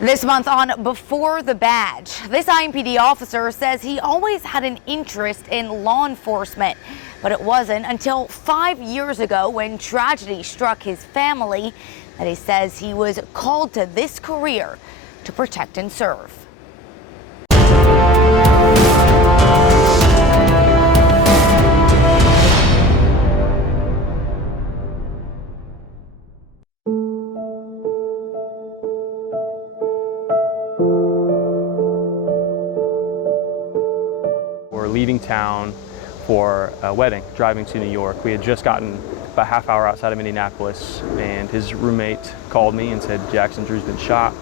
This month on Before the Badge, this IMPD officer says he always had an interest in law enforcement, but it wasn't until 5 years ago when tragedy struck his family that he says he was called to this career to protect and serve. We're leaving town for a wedding, driving to New York. We had just gotten about a half hour outside of Indianapolis, and his roommate called me and said, "Jackson, Drew's been shot.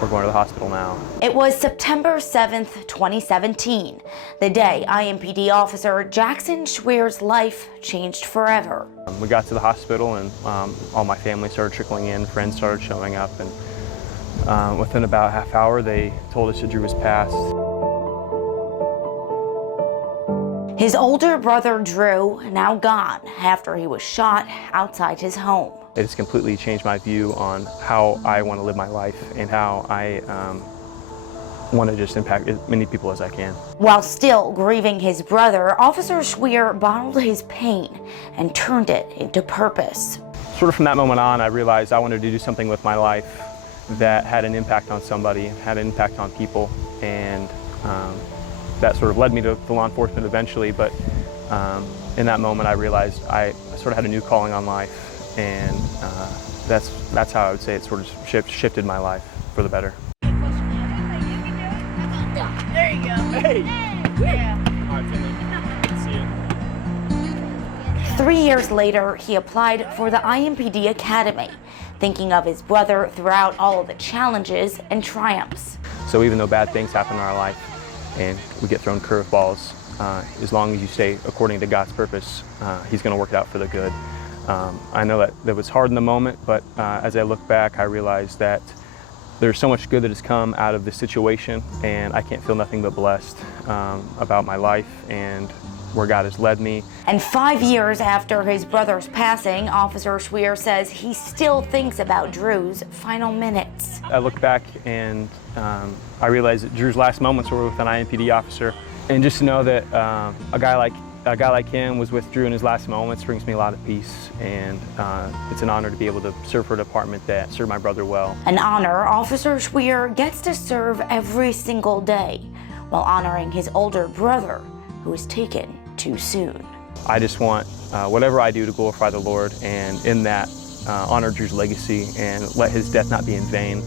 We're going to the hospital now." It was September 7th, 2017, the day IMPD officer Jackson Schwier's life changed forever. We got to the hospital, and all my family started trickling in, friends started showing up, and within about a half hour, they told us that Drew was passed. His older brother Drew, now gone after he was shot outside his home. It has completely changed my view on how I want to live my life and how I want to just impact as many people as I can. While still grieving his brother, Officer Schwier bottled his pain and turned it into purpose. Sort of from that moment on, I realized I wanted to do something with my life that had an impact on somebody, had an impact on people, and that sort of led me to law enforcement eventually, but in that moment I realized I sort of had a new calling on life, and that's how I would say it sort of shifted my life for the better. There you go. Hey! Yeah. All right, see you. 3 years later, he applied for the IMPD Academy, thinking of his brother throughout all of the challenges and triumphs. So even though bad things happen in our life and we get thrown curveballs, as long as you stay according to God's purpose, He's going to work it out for the good. I know that was hard in the moment, but as I look back, I realize that there's so much good that has come out of this situation, and I can't feel nothing but blessed about my life and where God has led me. And 5 years after his brother's passing, Officer Schwier says he still thinks about Drew's final minutes. I look back and I realize that Drew's last moments were with an IMPD officer, and just to know that a guy like him was with Drew in his last moments brings me a lot of peace, and it's an honor to be able to serve for a department that served my brother well. An honor Officer Schwier gets to serve every single day while honoring his older brother, who was taken too soon. I just want whatever I do to glorify the Lord, and in that honor Drew's legacy and let his death not be in vain.